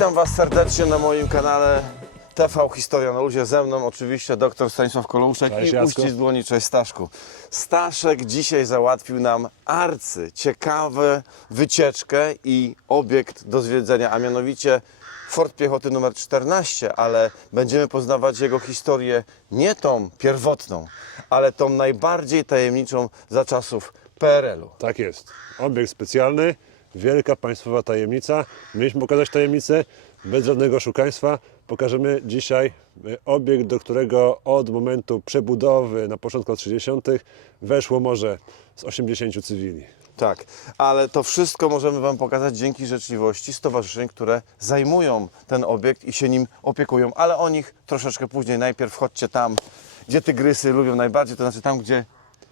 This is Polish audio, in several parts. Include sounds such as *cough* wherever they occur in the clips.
Witam Was serdecznie na moim kanale TV Historia na Luzie. Ze mną oczywiście dr Stanisław Koluszek Cześć, i Jacku. uścisk dłoni. Cześć Staszku. Staszek dzisiaj załatwił nam arcy, ciekawą wycieczkę i obiekt do zwiedzenia, a mianowicie Fort Piechoty numer 14, ale będziemy poznawać jego historię nie tą pierwotną, ale tą najbardziej tajemniczą za czasów PRL-u. Tak jest. Obiekt specjalny, wielka państwowa tajemnica. Mieliśmy pokazać tajemnicę bez żadnego oszukaństwa. Pokażemy dzisiaj e, obiekt, do którego od momentu przebudowy na początku lat 60. weszło może z 80 cywili. Tak, ale to wszystko możemy Wam pokazać dzięki życzliwości stowarzyszeń, które zajmują ten obiekt i się nim opiekują, ale o nich troszeczkę później. Najpierw chodźcie tam, gdzie tygrysy lubią najbardziej, to znaczy tam, gdzie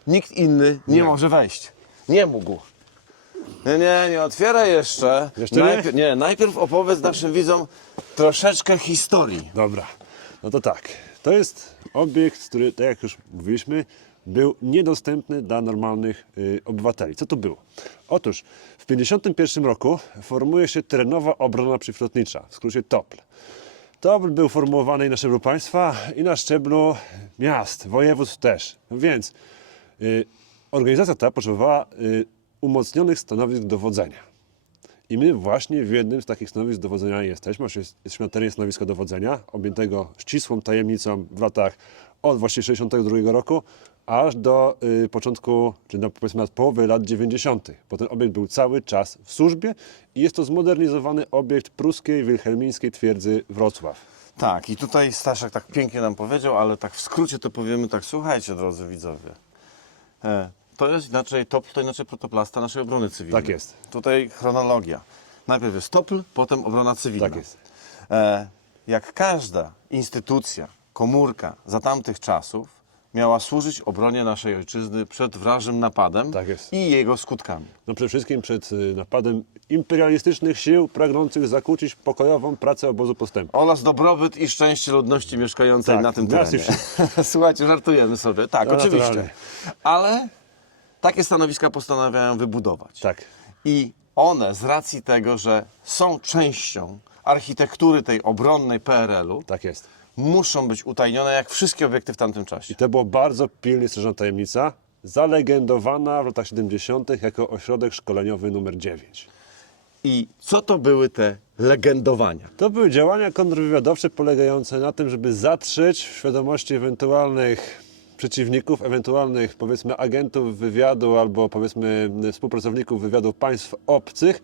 nikt inny nie, Nie. może wejść. Nie mógł. Nie, nie, nie otwieraj jeszcze. Jeszcze nie? najpierw, nie? Najpierw opowiedz naszym widzom troszeczkę historii. Dobra, no to tak. To jest obiekt, który, tak jak już mówiliśmy, był niedostępny dla normalnych y, obywateli. Co to było? Otóż w 1951 roku formuje się terenowa obrona przeciwlotnicza, w skrócie TOPL. TOPL był formułowany i na szczeblu państwa, i na szczeblu miast, województw też. Więc y, organizacja ta potrzebowała y, umocnionych stanowisk dowodzenia. I my właśnie w jednym z takich stanowisk dowodzenia jesteśmy. Jesteśmy na terenie stanowiska dowodzenia, objętego ścisłą tajemnicą w latach od właśnie 62 roku, aż do y, początku, czy na, powiedzmy połowy lat 90. Bo ten obiekt był cały czas w służbie i jest to zmodernizowany obiekt pruskiej, wilhelmińskiej twierdzy Wrocław. Tak, i tutaj Staszek tak pięknie nam powiedział, ale tak w skrócie to powiemy tak, słuchajcie drodzy widzowie. E, to jest inaczej TOPL, to inaczej protoplasta naszej obrony cywilnej. Tak jest. Tutaj chronologia. Najpierw jest TOPL, potem obrona cywilna. Tak jest. E, jak każda instytucja, komórka za tamtych czasów miała służyć obronie naszej ojczyzny przed wrażym napadem Tak jest. i jego skutkami. No przede wszystkim przed y, napadem imperialistycznych sił pragnących zakłócić pokojową pracę obozu postępu. Oraz dobrobyt i szczęście ludności mieszkającej Tak, na tym i terenie. *laughs* Słuchajcie, żartujemy sobie. Tak, No, oczywiście. naturalnie. Ale takie stanowiska postanawiają wybudować. Tak. I one z racji tego, że są częścią architektury tej obronnej PRL-u, Tak jest. muszą być utajnione jak wszystkie obiekty w tamtym czasie. I to było bardzo pilnie strzeżona tajemnica, zalegendowana w latach 70. jako ośrodek szkoleniowy numer 9. I co to były te legendowania? To były działania kontrwywiadowcze polegające na tym, żeby zatrzeć w świadomości ewentualnych przeciwników, ewentualnych powiedzmy agentów wywiadu albo powiedzmy współpracowników wywiadu państw obcych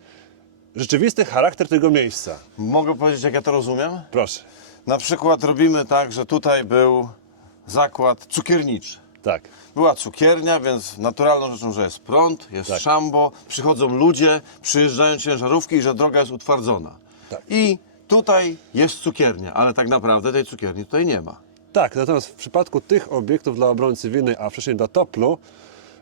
rzeczywisty charakter tego miejsca. Mogę powiedzieć, jak ja to rozumiem? Proszę. Na przykład robimy tak, że tutaj był zakład cukierniczy. Tak. Była cukiernia, więc naturalną rzeczą, że jest prąd, jest Tak. szambo, przychodzą ludzie, przyjeżdżają ciężarówki i że droga jest utwardzona. Tak. I tutaj jest cukiernia, ale tak naprawdę tej cukierni tutaj nie ma. Tak, natomiast w przypadku tych obiektów dla obrony cywilnej, a wcześniej dla TOPL-u,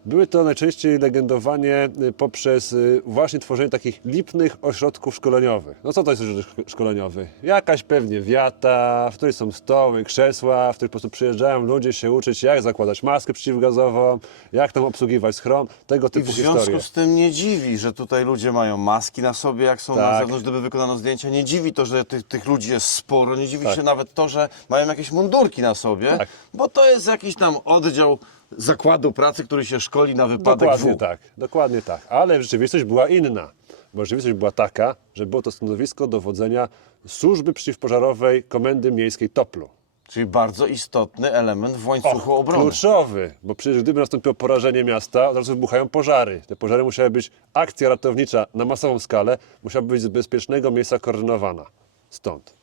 były to najczęściej legendowanie y, poprzez y, właśnie tworzenie takich lipnych ośrodków szkoleniowych. No co to jest ośrodek szko- szkoleniowy? Jakaś pewnie wiata, w której są stoły, krzesła, w których po prostu przyjeżdżają ludzie się uczyć, jak zakładać maskę przeciwgazową, jak tam obsługiwać schron, tego I typu w związku historie. z tym nie dziwi, że tutaj ludzie mają maski na sobie, jak są na Tak. zewnątrz, gdyby wykonano zdjęcia. Nie dziwi to, że tych, tych ludzi jest sporo. Nie dziwi Tak. się nawet to, że mają jakieś mundurki na sobie, Tak. bo to jest jakiś tam oddział zakładu pracy, który się szkoli na wypadek Dokładnie W. tak, dokładnie tak. Ale rzeczywistość była inna. Bo rzeczywistość była taka, że było to stanowisko dowodzenia służby przeciwpożarowej Komendy Miejskiej Toplu. Czyli bardzo istotny element w łańcuchu obrony. kluczowy, bo przecież gdyby nastąpiło porażenie miasta, od razu wybuchają pożary. Te pożary musiały być, akcja ratownicza na masową skalę musiała być z bezpiecznego miejsca koordynowana. Stąd.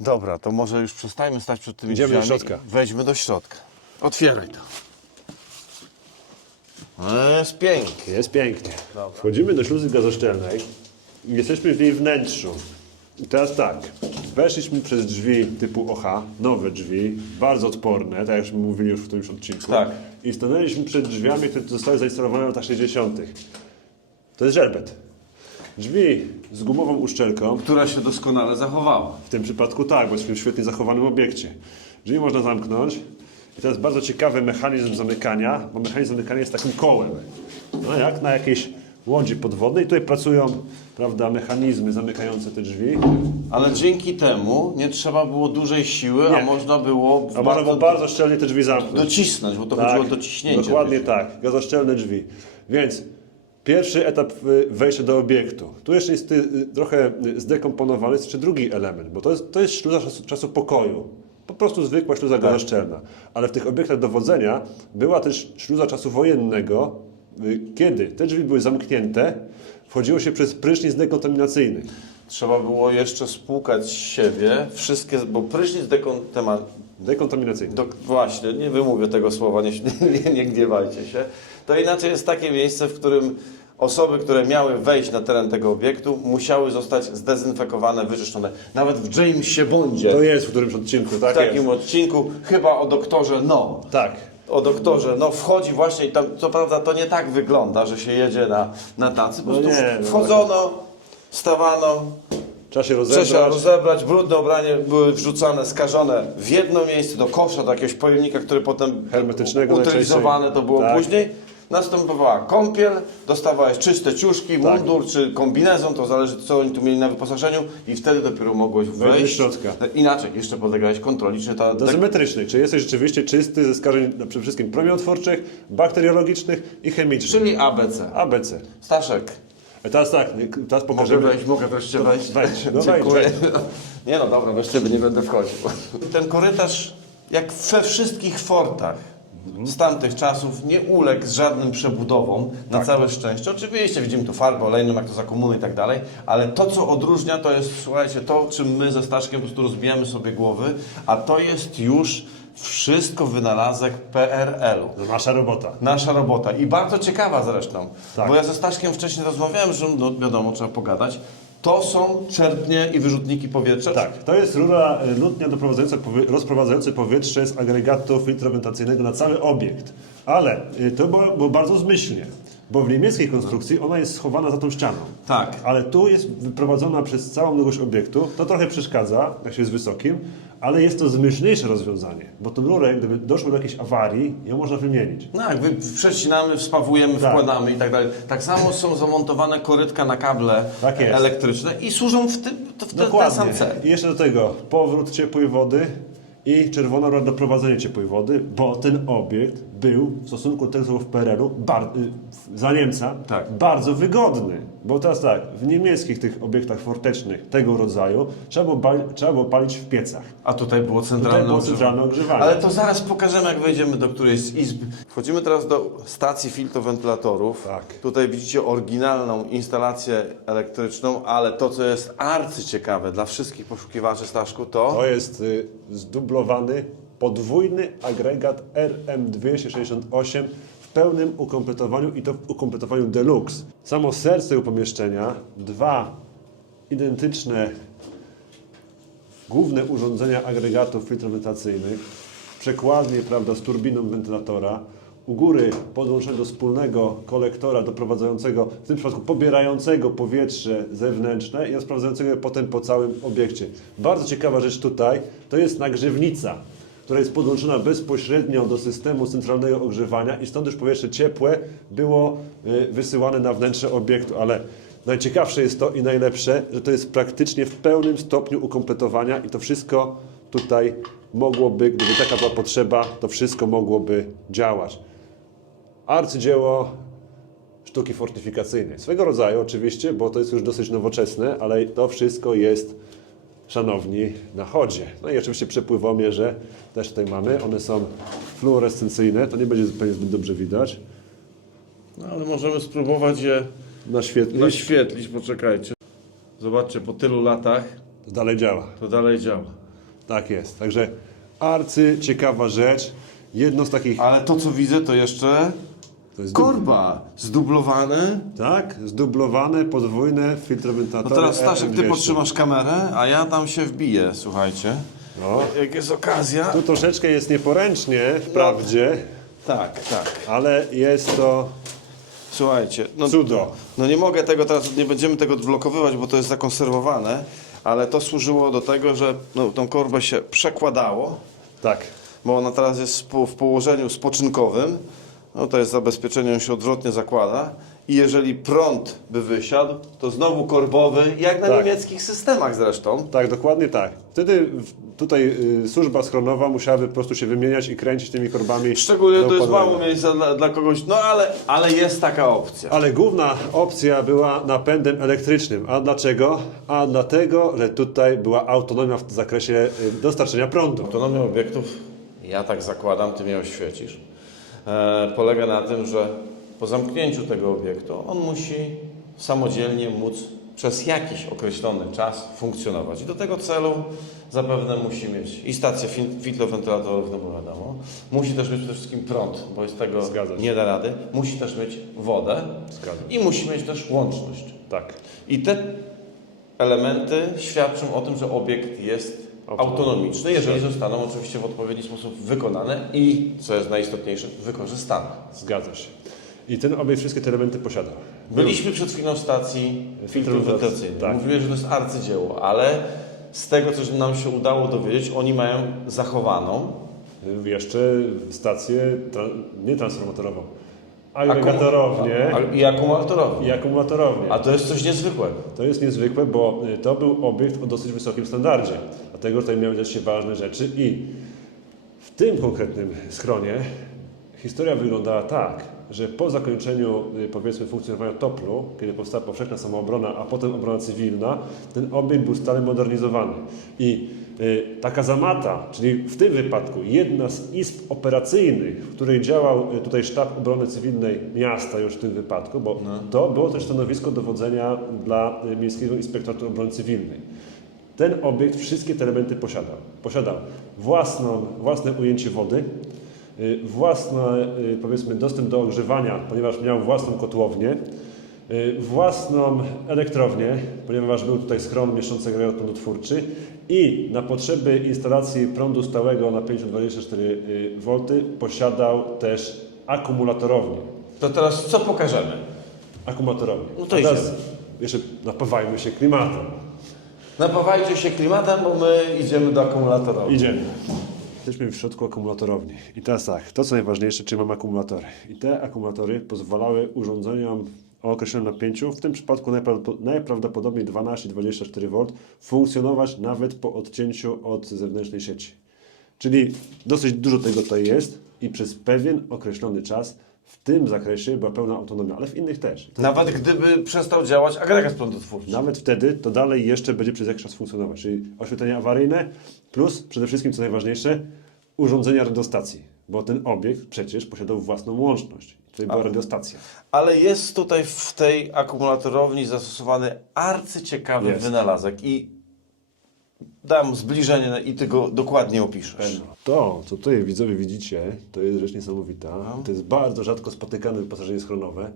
Dobra, to może już przestajmy stać przed tymi Idziemy do drzwiami środka. Wejdźmy do środka. Otwieraj to. No, jest pięknie. Jest pięknie. Wchodzimy do śluzy gazoszczelnej i jesteśmy w jej wnętrzu. I teraz tak, weszliśmy przez drzwi typu OH, nowe drzwi, bardzo odporne, tak jak żeśmy mówili już w którymś odcinku. Tak. I stanęliśmy przed drzwiami, które zostały zainstalowane w latach 60. To jest żelbet. Drzwi z gumową uszczelką, Która się doskonale zachowała. w tym przypadku tak, bo jesteśmy w świetnie zachowanym obiekcie. Drzwi można zamknąć i to jest bardzo ciekawy mechanizm zamykania, bo mechanizm zamykania jest takim kołem. No jak na jakiejś łodzi podwodnej. Tutaj pracują prawda, mechanizmy zamykające te drzwi. Ale dzięki temu nie trzeba było dużej siły, a Nie. można było A można było bardzo szczelnie te drzwi zamknąć. docisnąć, bo to chodziło o dociśnięcie. Dokładnie tak, gazoszczelne drzwi. Więc pierwszy etap y, wejścia do obiektu. Tu jeszcze jest y, trochę y, zdekomponowany jest jeszcze drugi element, bo to jest, to jest śluza czasu, czasu pokoju. Po prostu zwykła śluza Tak. Ale w tych obiektach dowodzenia była też śluza czasu wojennego, y, kiedy te drzwi były zamknięte, wchodziło się przez prysznic dekontaminacyjny. Trzeba było jeszcze spłukać siebie, wszystkie, bo prysznic dekontema, Dekontaminacyjny. do, właśnie, nie wymówię tego słowa, nie, *laughs* nie, nie gniewajcie się. To inaczej jest takie miejsce, w którym osoby, które miały wejść na teren tego obiektu, musiały zostać zdezynfekowane, wyczyszczone. Nawet w Jamesie Bondzie, To jest w którymś odcinku, w tak takim jest. odcinku, chyba o doktorze No, Tak. o doktorze, no wchodzi właśnie i tam, co prawda to nie tak wygląda, że się jedzie na, na tacy, po No nie, no wchodzono, stawano, Trzeba się trzeba się rozebrać. rozebrać, brudne ubranie były wrzucane, skażone w jedno miejsce, do kosza, do jakiegoś pojemnika, który potem Hermetycznego utylizowane to było. Tak. później. Następowała kąpiel, dostawałeś czyste ciuszki, Tak. mundur czy kombinezon, to zależy co oni tu mieli na wyposażeniu i wtedy dopiero mogłeś do wejść. środka. Inaczej, jeszcze podlegałeś kontroli, czy ta, Dozymetrycznych, czy jesteś rzeczywiście czysty ze skażeń no, przede wszystkim promieniotwórczych, bakteriologicznych i chemicznych. czyli ABC. ABC. Staszek, A teraz tak, teraz Mogę pokażemy. wejść, mogę wreszcie wejść? wejdź, no Dziękuję. wejdź, Nie no dobra, bez ciebie nie będę wchodził. Ten korytarz, jak we wszystkich fortach z tamtych czasów, nie uległ żadnym przebudowom, na Tak. całe szczęście. Oczywiście widzimy tu farbę olejną, jak to za komuny i tak dalej, ale to, co odróżnia, to jest, słuchajcie, to, czym my ze Staszkiem po prostu rozbijamy sobie głowy, a to jest już wszystko wynalazek PRL-u. Nasza robota. Nasza robota i bardzo ciekawa zresztą, Tak. bo ja ze Staszkiem wcześniej rozmawiałem, że no wiadomo, trzeba pogadać. To są czerpnie i wyrzutniki powietrza. Tak, to jest rura e, lutnia doprowadzająca rozprowadzająca powietrze z agregatu filtro-wentylacyjnego na cały obiekt. Ale y, to było, było bardzo zmyślnie, bo w niemieckiej konstrukcji ona jest schowana za tą ścianą. Tak. Ale tu jest wyprowadzona przez całą długość obiektu. To trochę przeszkadza, jak się jest wysokim, ale jest to zmyślniejsze rozwiązanie, bo tą rurę, gdyby doszło do jakiejś awarii, ją można wymienić. No wy przecinamy, wspawujemy, Tak. wkładamy i tak dalej. Tak samo są zamontowane korytka na kable Tak elektryczne i służą w, tym, w ten, ten sam cel. I jeszcze do tego powrót ciepłej wody i czerwona rura do prowadzenia ciepłej wody, bo ten obiekt był w stosunku do tego, co było w PRL-u, bar- y, za Niemca, Tak. bardzo wygodny. Bo teraz tak, w niemieckich tych obiektach fortecznych tego rodzaju trzeba było, trzeba było palić w piecach. A tutaj było centralne, Tutaj było ogrzewanie. centralne ogrzewanie. Ale to zaraz pokażemy, jak wejdziemy do którejś z izb. Wchodzimy teraz do stacji filtrowentylatorów. Tak. Tutaj widzicie oryginalną instalację elektryczną, ale to, co jest arcyciekawe dla wszystkich poszukiwaczy Staszku, to... To jest y, zdublowany podwójny agregat RM268 w pełnym ukompletowaniu i to w ukompletowaniu deluxe. Samo serce tego pomieszczenia, dwa identyczne główne urządzenia agregatów filtrowentylacyjnych, przekładnie prawda, z turbiną wentylatora, u góry podłączone do wspólnego kolektora doprowadzającego, w tym przypadku pobierającego powietrze zewnętrzne i rozprowadzającego je potem po całym obiekcie. Bardzo ciekawa rzecz tutaj, to jest nagrzewnica, która jest podłączona bezpośrednio do systemu centralnego ogrzewania i stąd już powietrze ciepłe było y, wysyłane na wnętrze obiektu, ale najciekawsze jest to i najlepsze, że to jest praktycznie w pełnym stopniu ukompletowania i to wszystko tutaj mogłoby, gdyby taka była potrzeba, to wszystko mogłoby działać. Arcydzieło sztuki fortyfikacyjnej. Swego rodzaju oczywiście, bo to jest już dosyć nowoczesne, ale to wszystko jest, szanowni, na chodzie. No i oczywiście przepływomierze też tutaj mamy. One są fluorescencyjne, to nie będzie pewnie zbyt dobrze widać. No, ale możemy spróbować je Naświetlić, naświetlić, poczekajcie. Zobaczcie, po tylu latach to dalej działa. to dalej działa. Tak jest. Także arcy ciekawa rzecz. Jedno z takich. Ale to, co widzę, to jeszcze korba zdublowane. tak, zdublowane, podwójne No filtrowentylatory. teraz Staszek, ty RM200. podtrzymasz kamerę, a ja tam się wbiję, słuchajcie. No. Jak jest okazja. Tu troszeczkę jest nieporęcznie, wprawdzie, Tak, tak. ale jest to Słuchajcie, no, cudo. no nie mogę tego teraz, nie będziemy tego odblokowywać, bo to jest zakonserwowane, ale to służyło do tego, że no, tą korbę się przekładało, Tak. bo ona teraz jest w położeniu spoczynkowym. No to jest zabezpieczenie, on się odwrotnie zakłada. i jeżeli prąd by wysiadł, to znowu korbowy, jak na Tak. niemieckich systemach zresztą. Tak, dokładnie tak. Wtedy w- tutaj y, służba schronowa musiałaby po prostu się wymieniać i kręcić tymi korbami. Szczególnie do to jest mało miejsca dla, dla kogoś, no ale, ale jest taka opcja. Ale główna opcja była napędem elektrycznym. A dlaczego? A dlatego, że tutaj była autonomia w zakresie y, dostarczenia prądu. Autonomia obiektów, ja tak zakładam, ty mnie oświecisz, polega na tym, że po zamknięciu tego obiektu on musi samodzielnie móc przez jakiś określony czas funkcjonować. I do tego celu zapewne musi mieć i stację filtrowentylatorów, no bo wiadomo, musi też mieć przede wszystkim prąd, bo jest tego nie da rady, musi też mieć wodę i musi mieć też łączność. Tak. I te elementy świadczą o tym, że obiekt jest Autonomiczny, jeżeli zostaną oczywiście w odpowiedni sposób wykonane i, co jest najistotniejsze, wykorzystane. Zgadza się. I ten obiekt wszystkie te elementy posiada. Byliśmy przed chwilą w stacji filtrów wentylacyjnych. tak. Mówiłem, że to jest arcydzieło, ale z tego, co nam się udało dowiedzieć, oni mają zachowaną Jeszcze stację tra- nie transformatorową, agregatorownię akum- i akumulatorową. i akumulatorownię. A to jest coś niezwykłego. To jest niezwykłe, bo to był obiekt o dosyć wysokim standardzie. Dlatego tutaj miały dziać się ważne rzeczy i w tym konkretnym schronie historia wyglądała tak, że po zakończeniu y, powiedzmy funkcjonowania TOPL-u, kiedy powstała powszechna samoobrona, a potem obrona cywilna, ten obiekt był stale modernizowany. I y, taka zamata, czyli w tym wypadku jedna z izb operacyjnych, w której działał y, tutaj sztab obrony cywilnej miasta już w tym wypadku, bo to było też stanowisko dowodzenia dla Miejskiego Inspektoratu Obrony Cywilnej. Ten obiekt wszystkie te elementy posiadał. Posiadał własną, własne ujęcie wody, y, własny y, powiedzmy dostęp do ogrzewania, ponieważ miał własną kotłownię, y, własną elektrownię, ponieważ był tutaj schron mieszczący agregat prądotwórczy i na potrzeby instalacji prądu stałego napięciu 24 V posiadał też akumulatorownię. To teraz co pokażemy? Akumulatorownię. No to A teraz jeszcze napawajmy się klimatem. Napawajcie się klimatem, bo my idziemy do akumulatora. Idziemy. Jesteśmy w środku akumulatorowni. I teraz tak, to co najważniejsze, czy mamy akumulatory. I te akumulatory pozwalały urządzeniom o określonym napięciu, w tym przypadku najprawdopod- najprawdopodobniej 12-24 V, funkcjonować nawet po odcięciu od zewnętrznej sieci. Czyli dosyć dużo tego tutaj jest i przez pewien określony czas w tym zakresie była pełna autonomia, ale w innych też. Nawet gdyby przestał działać agregat prądotwórczy. Nawet wtedy to dalej jeszcze będzie przez jakiś czas funkcjonować. Czyli oświetlenie awaryjne plus przede wszystkim, co najważniejsze, urządzenia radiostacji. Bo ten obiekt przecież posiadał własną łączność. Tutaj była radiostacja. Ale jest tutaj w tej akumulatorowni zastosowany arcyciekawy Jest. wynalazek i dam zbliżenie i ty go dokładnie opiszesz. To, co tutaj widzowie widzicie, to jest rzecz niesamowita. To jest bardzo rzadko spotykane wyposażenie schronowe.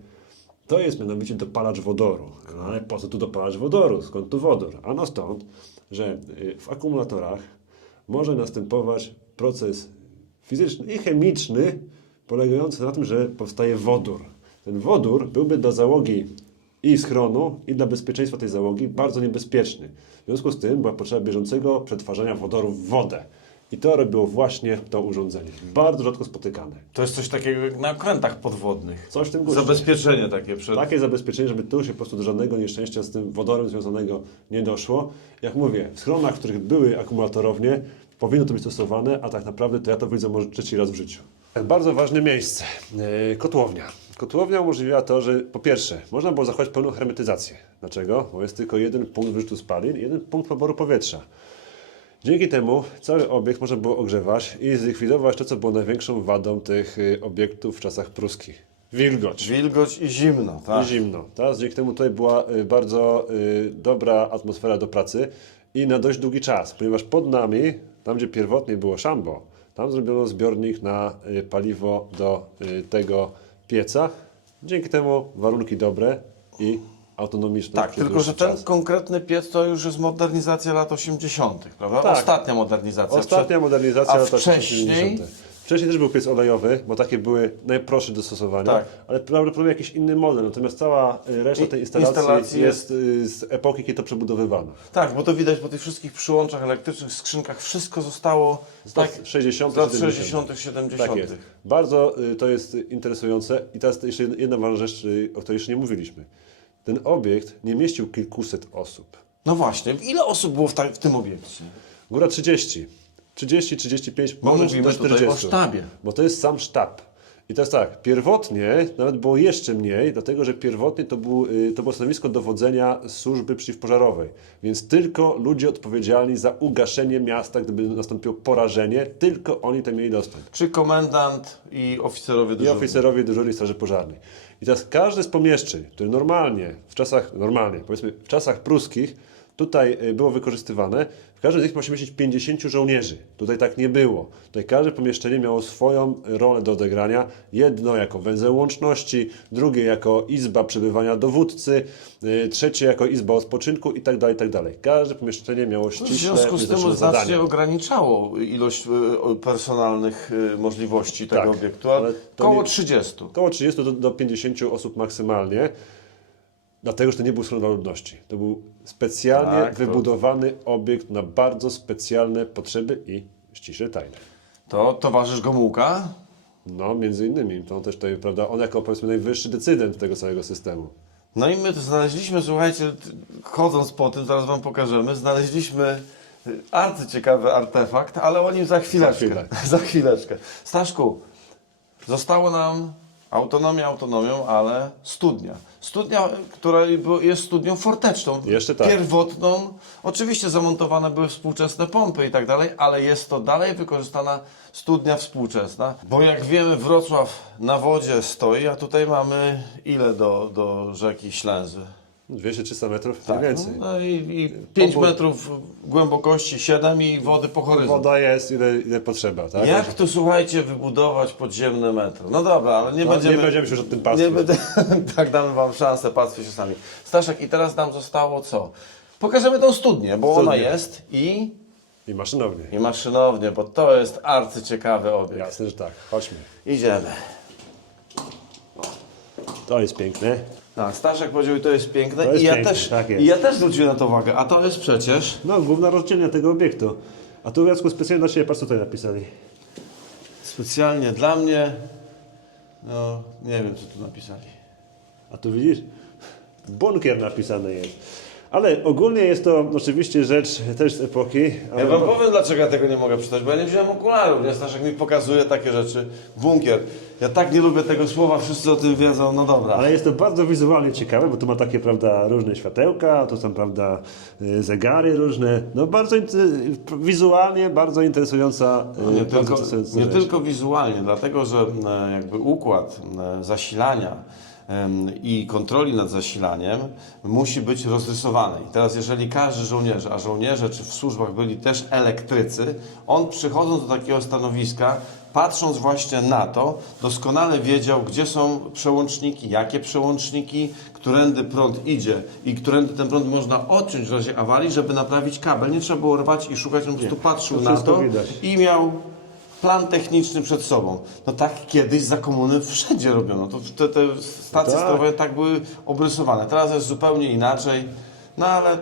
To jest mianowicie dopalacz wodoru. No ale po co tu dopalacz wodoru? Skąd tu wodór? Ano stąd, że y, w akumulatorach może następować proces fizyczny i chemiczny polegający na tym, że powstaje wodór. Ten wodór byłby dla załogi i schronu, i dla bezpieczeństwa tej załogi bardzo niebezpieczny. W związku z tym była potrzeba bieżącego przetwarzania wodoru w wodę. I to robiło właśnie to urządzenie. Bardzo rzadko spotykane. To jest coś takiego jak na okrętach podwodnych. Coś w tym guście. Zabezpieczenie takie przed... Takie zabezpieczenie, żeby tu się po prostu do żadnego nieszczęścia z tym wodorem związanego nie doszło. Jak mówię, w schronach, w których były akumulatorownie, powinno to być stosowane, a tak naprawdę to ja to widzę może trzeci raz w życiu. Bardzo ważne miejsce. Yy, Kotłownia. Kotłownia umożliwiła to, że po pierwsze, można było zachować pełną hermetyzację. Dlaczego? Bo jest tylko jeden punkt wyrzutu spalin i jeden punkt poboru powietrza. Dzięki temu cały obiekt można było ogrzewać i zlikwidować to, co było największą wadą tych y, obiektów w czasach pruskich. Wilgoć. Wilgoć i zimno, I tak? zimno. Teraz dzięki temu tutaj była y, bardzo y, dobra atmosfera do pracy i na dość długi czas, ponieważ pod nami, tam gdzie pierwotnie było szambo, tam zrobiono zbiornik na paliwo do tego pieca. Dzięki temu warunki dobre i autonomiczne. Tak, tylko że ten czas. konkretny piec to już jest modernizacja lat 80., prawda? Tak. Ostatnia modernizacja. Ostatnia modernizacja A wcześniej 70. Wcześniej też był piec olejowy, bo takie były najprostsze do stosowania, Tak. ale prawdopodobnie jakiś inny model. Natomiast cała y, reszta I- tej instalacji, instalacji jest y, z epoki, kiedy to przebudowywano. Tak, bo to widać po tych wszystkich przyłączach elektrycznych, skrzynkach, wszystko zostało tak, Z 60 z lat 70. 60., 70. Tak jest. Bardzo y, to jest interesujące. I teraz jeszcze jedna- jedna ważna rzecz, y, o której jeszcze nie mówiliśmy. Ten obiekt nie mieścił kilkuset osób. No właśnie, ile osób było w, ta, w tym obiekcie? Góra 30. 30, 35, Bo może mówimy do tutaj 40. o sztabie. Bo to jest sam sztab. I teraz tak, pierwotnie nawet było jeszcze mniej, dlatego że pierwotnie to, był, y, to było stanowisko dowodzenia służby przeciwpożarowej. Więc tylko ludzie odpowiedzialni za ugaszenie miasta, gdyby nastąpiło porażenie, tylko oni tam mieli dostęp. Czy komendant i oficerowie I dyżurni? oficerowie dyżurni Straży Pożarnej. I teraz każde z pomieszczeń, które normalnie, w czasach, normalnie, powiedzmy w czasach pruskich, tutaj y, było wykorzystywane, w każdym z nich ma się mieścić 50 żołnierzy. Tutaj tak nie było. Tutaj każde pomieszczenie miało swoją rolę do odegrania. Jedno jako węzeł łączności, drugie jako izba przebywania dowódcy, y, trzecie jako izba odpoczynku i tak dalej, tak dalej. Każde pomieszczenie miało W ściśle związku z tym znacznie ograniczało ilość y, personalnych y, możliwości tego Tak, obiektu, to około nie- 30. Około 30 do, do 50 osób maksymalnie. Dlatego, że to nie był schron dla ludności. To był specjalnie Tak, to- wybudowany obiekt na bardzo specjalne potrzeby i ściśle tajne. To towarzysz Gomułka? No, między innymi. To też tutaj, prawda, on jako powiedzmy najwyższy decydent tego całego systemu. No i my to znaleźliśmy, słuchajcie, chodząc po tym, zaraz wam pokażemy, znaleźliśmy y, arcyciekawy artefakt, ale o nim za chwileczkę. chwilę. *laughs* Za chwileczkę. Staszku, zostało nam autonomia autonomią, ale studnia. Studnia, która jest studnią forteczną. Jeszcze tak. Pierwotną. Oczywiście zamontowane były współczesne pompy i tak dalej, ale jest to dalej wykorzystana studnia współczesna. Bo jak wiemy, Wrocław na wodzie stoi, a tutaj mamy ile do, do rzeki Ślęzy? 200-300 metrów, Tak, mniej więcej. No i, i 5 Obok- metrów głębokości, 7 i wody po horyzont. Woda jest, ile, ile potrzeba, tak? Jak tu słuchajcie wybudować podziemne metro? No dobra, ale nie No, będziemy. nie będziemy się już o tym pastwić. Nie będę, *laughs* tak damy wam szansę, pastwić się sami. Staszek, i teraz nam zostało co? Pokażemy tą studnię, bo ona Studnię. jest i, I maszynownie. i maszynownię, bo to jest arcyciekawy obiekt. Jasne, że tak. Chodźmy. Idziemy. To jest piękne. Tak, Staszek powiedział, to jest piękne To jest i ja piękne, też, tak jest. i ja też zwróciłem na to uwagę, a to jest przecież No, główna rozdzielnia tego obiektu. A tu Jacku specjalnie dla Ciebie, patrz co tutaj napisali. specjalnie dla mnie, no nie wiem co tu napisali. A tu widzisz? Bunkier napisane jest. Ale ogólnie jest to oczywiście rzecz też z epoki. Ale Ja wam powiem, dlaczego ja tego nie mogę przeczytać, bo ja nie wziąłem okularów, nie? Staszek mi pokazuje takie rzeczy. Bunkier. Ja tak nie lubię tego słowa, wszyscy o tym wiedzą, no dobra. Ale jest to bardzo wizualnie ciekawe, bo tu ma takie, prawda, różne światełka, tu są, prawda, y, zegary różne. No bardzo int- wizualnie bardzo interesująca, y, No Nie, bardzo tylko, interesująca nie rzecz. tylko wizualnie, dlatego że e, jakby układ e, zasilania i kontroli nad zasilaniem musi być rozrysowany. I teraz jeżeli każdy żołnierz, a żołnierze czy w służbach byli też elektrycy, on przychodząc do takiego stanowiska, patrząc właśnie na to, doskonale wiedział, gdzie są przełączniki, jakie przełączniki, którędy prąd idzie i którędy ten prąd można odciąć w razie awarii, żeby naprawić kabel. Nie trzeba było rwać i szukać, on po prostu patrzył to na to widać. i miał plan techniczny przed sobą. No tak kiedyś za komuny wszędzie robiono. To te, te stacje tak. sterowe tak były obrysowane. Teraz jest zupełnie inaczej, no ale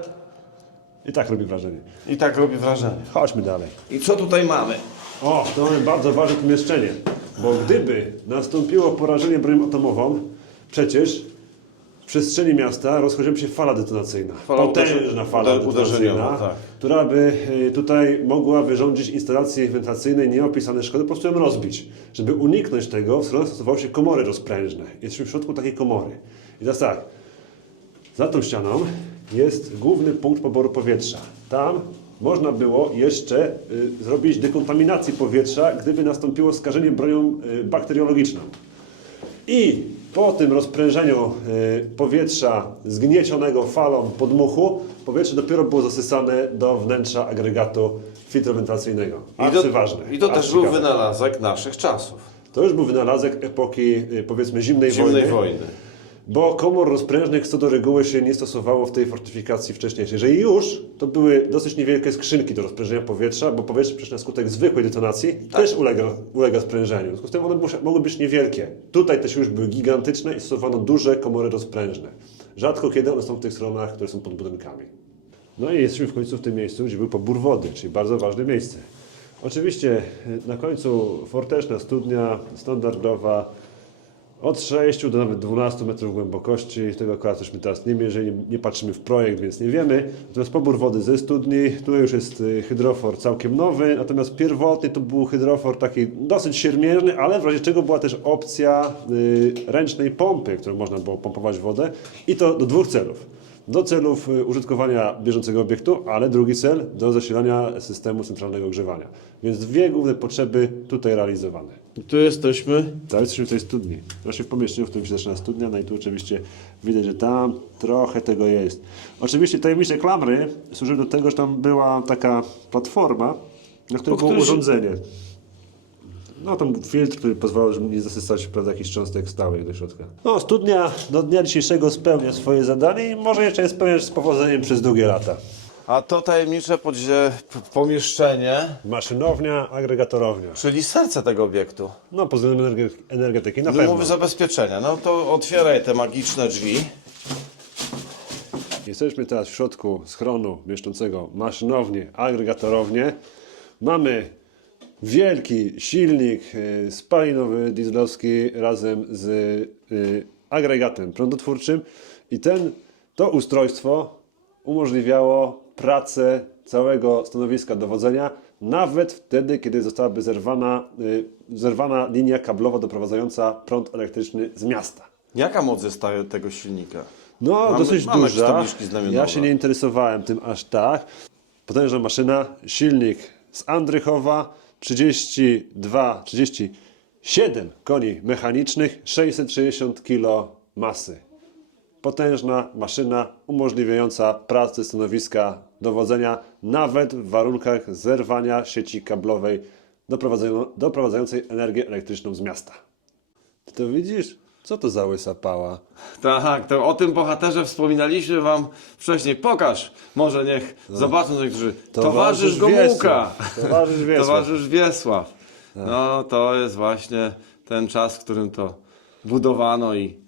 I tak robi wrażenie. i tak robi wrażenie. Chodźmy dalej. I co tutaj mamy? O, to mamy bardzo ważne pomieszczenie, bo gdyby nastąpiło porażenie bronią atomową, przecież w przestrzeni miasta rozchodziłaby się fala detonacyjna. Fala potężna uderzy- fala uder- detonacyjna, uderzeniowa, tak. która by y, tutaj mogła wyrządzić instalacji wentylacyjnej nieopisane szkody, po prostu ją rozbić. Żeby uniknąć tego, w stronę stosowało się komory rozprężne. Jesteśmy w środku takiej komory. I teraz tak, za tą ścianą jest główny punkt poboru powietrza. Tam można było jeszcze y, zrobić dekontaminację powietrza, gdyby nastąpiło skażenie bronią y, bakteriologiczną. I po tym rozprężeniu y, powietrza zgniecionego falą podmuchu, powietrze dopiero było zasysane do wnętrza agregatu filtrowentylacyjnego. I to, Arcyważne. i to też był arcyciekawe. wynalazek naszych czasów. To już był wynalazek epoki, y, powiedzmy, zimnej, Zimnej wojny. wojny. Bo komor rozprężnych co do reguły się nie stosowało w tej fortyfikacji wcześniejszej. Jeżeli już, to były dosyć niewielkie skrzynki do rozprężenia powietrza, bo powietrze przecież na skutek zwykłej detonacji też ulega, ulega sprężeniu. W związku z tym one mogły być niewielkie. Tutaj te siły już były gigantyczne i stosowano duże komory rozprężne. Rzadko kiedy one są w tych stronach, które są pod budynkami. No i jesteśmy w końcu w tym miejscu, gdzie był pobór wody, czyli bardzo ważne miejsce. Oczywiście y, na końcu forteczna studnia standardowa od 6 do nawet 12 metrów głębokości. Tego akurat żeśmy teraz nie mierzyli, nie, nie patrzymy w projekt, więc nie wiemy. Natomiast pobór wody ze studni, tu już jest y, hydrofor całkiem nowy, natomiast pierwotnie to był hydrofor taki dosyć siermierzny, ale w razie czego była też opcja y, ręcznej pompy, którą można było pompować wodę i to do dwóch celów do celów y, użytkowania bieżącego obiektu, ale drugi cel do zasilania systemu centralnego ogrzewania. Więc dwie główne potrzeby tutaj realizowane. Tu jesteśmy. To jesteśmy w tej studni. Właśnie w pomieszczeniu, w którym się zaczyna studnia, no i tu oczywiście widać, że tam trochę tego jest. Oczywiście tajemnicze klamry służyły do tego, że tam była taka platforma, na której było urządzenie. No tam filtr, który pozwalał, żeby nie zasysać prawda, jakichś cząstek stałych do środka. No, studnia do dnia dzisiejszego spełnia swoje zadanie i może jeszcze je spełniać z powodzeniem przez długie lata. A to tajemnicze podzie- p- pomieszczenie, Maszynownia, agregatorownia. czyli serce tego obiektu. No, pod względem energe- energetyki na Wymowy pewno. zabezpieczenia. No to otwieraj te magiczne drzwi. Jesteśmy teraz w środku schronu mieszczącego maszynownię, agregatorownię. Mamy wielki silnik y, spalinowy, dieslowski razem z y, agregatem prądotwórczym i ten, to ustrojstwo umożliwiało pracę całego stanowiska dowodzenia nawet wtedy, kiedy zostałaby zerwana, y, zerwana linia kablowa doprowadzająca prąd elektryczny z miasta. Jaka moc jest tego silnika? No, Mamy- dosyć mamy duża. Ja się nie interesowałem tym aż tak. Potężna maszyna, silnik z Andrychowa, 32, 37 koni mechanicznych, 660 kg masy. Potężna maszyna umożliwiająca pracę stanowiska dowodzenia nawet w warunkach zerwania sieci kablowej doprowadzają- doprowadzającej energię elektryczną z miasta. Ty to widzisz? Co to za łysa pała? Tak, to o tym bohaterze wspominaliśmy wam wcześniej. Pokaż, może niech zobaczą niektórzy. Towarzysz Gomułka. Wiesław. Towarzysz Wiesław. Towarzysz Wiesław. No to jest właśnie ten czas, w którym to budowano i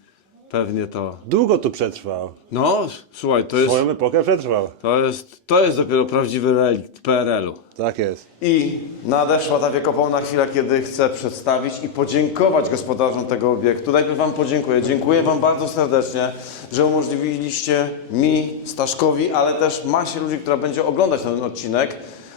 pewnie to... Długo tu przetrwał. No, słuchaj, to jest, Swoją epokę przetrwał. to jest, to jest dopiero prawdziwy relikt PRL-u. Tak jest. I nadeszła ta wiekopomna chwila, kiedy chcę przedstawić i podziękować gospodarzom tego obiektu. Najpierw Wam podziękuję. Dziękuję Wam bardzo serdecznie, że umożliwiliście mi, Staszkowi, ale też masie ludzi, która będzie oglądać ten odcinek,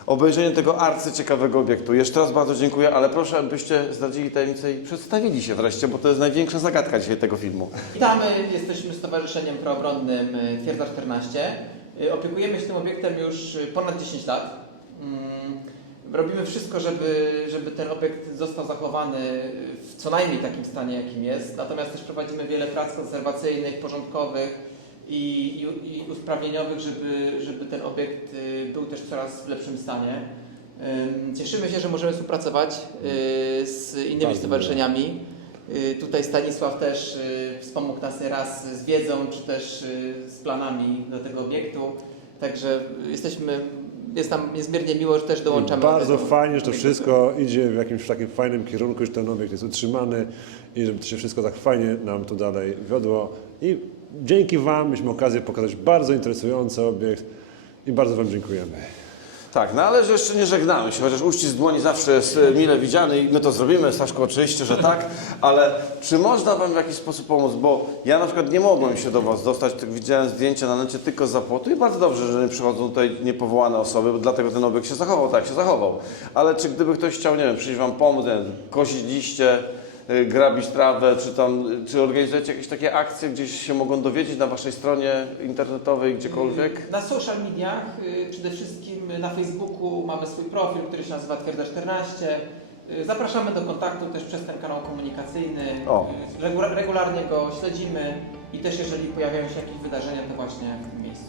obejrzenie tego arcyciekawego obiektu. Jeszcze raz bardzo dziękuję, ale proszę, abyście zdradzili tajemnicę i przedstawili się wreszcie, bo to jest największa zagadka dzisiaj tego filmu. Witamy, jesteśmy Stowarzyszeniem Proobronnym Twierdza 14. Y, Opiekujemy się tym obiektem już ponad 10 lat. Mm, Robimy wszystko, żeby, żeby ten obiekt został zachowany w co najmniej takim stanie, jakim jest. Natomiast też prowadzimy wiele prac konserwacyjnych, porządkowych i, i, i usprawnieniowych, żeby, żeby ten obiekt y, był też coraz w lepszym stanie. Ym, Cieszymy się, że możemy współpracować y, z innymi Bardzo stowarzyszeniami. Y, Tutaj Stanisław też wspomógł nas raz z wiedzą, czy też z planami do tego obiektu. Także jesteśmy, jest nam niezmiernie miło, że też dołączamy. do Bardzo tego fajnie, że to wszystko idzie w jakimś takim fajnym kierunku, że ten obiekt jest utrzymany i żeby to się wszystko tak fajnie nam tu dalej wiodło. I dzięki Wam mieliśmy okazję pokazać bardzo interesujący obiekt i bardzo Wam dziękujemy. Tak, no ale że jeszcze nie żegnamy się, chociaż uścisk dłoni zawsze jest e, mile widziany i my to zrobimy, Staszko oczywiście, że tak, ale czy można Wam w jakiś sposób pomóc, bo ja na przykład nie mogłem się do Was dostać, tak widziałem zdjęcia na necie tylko z zapłotu i bardzo dobrze, że nie przychodzą tutaj niepowołane osoby, bo dlatego ten obiekt się zachował tak, się zachował. Ale czy gdyby ktoś chciał, nie wiem, przyjść Wam pomóc, nie wiem, kosić liście, grabić trawę, czy tam, y, czy organizujecie jakieś takie akcje, gdzieś się mogą dowiedzieć na Waszej stronie internetowej, gdziekolwiek? Na social mediach, y, przede wszystkim na Facebooku mamy swój profil, który się nazywa Twierdza 14. Y, Zapraszamy do kontaktu też przez ten kanał komunikacyjny. O. Y, Regu- regularnie go śledzimy i też jeżeli pojawiają się jakieś wydarzenia, to właśnie w tym miejscu.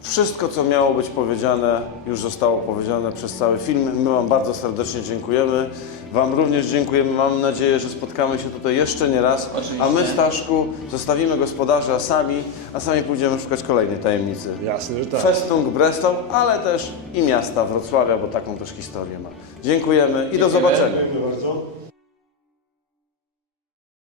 Wszystko, co miało być powiedziane, już zostało powiedziane przez cały film. My Wam bardzo serdecznie dziękujemy. Wam również dziękujemy. Mam nadzieję, że spotkamy się tutaj jeszcze nie raz. Oczywiście. A my, Staszku, zostawimy gospodarza sami, a sami pójdziemy szukać kolejnej tajemnicy. Jasne, że tak. Festung Breslau, ale też i miasta Wrocławia, bo taką też historię ma. Dziękujemy i do zobaczenia. Dziękuję bardzo.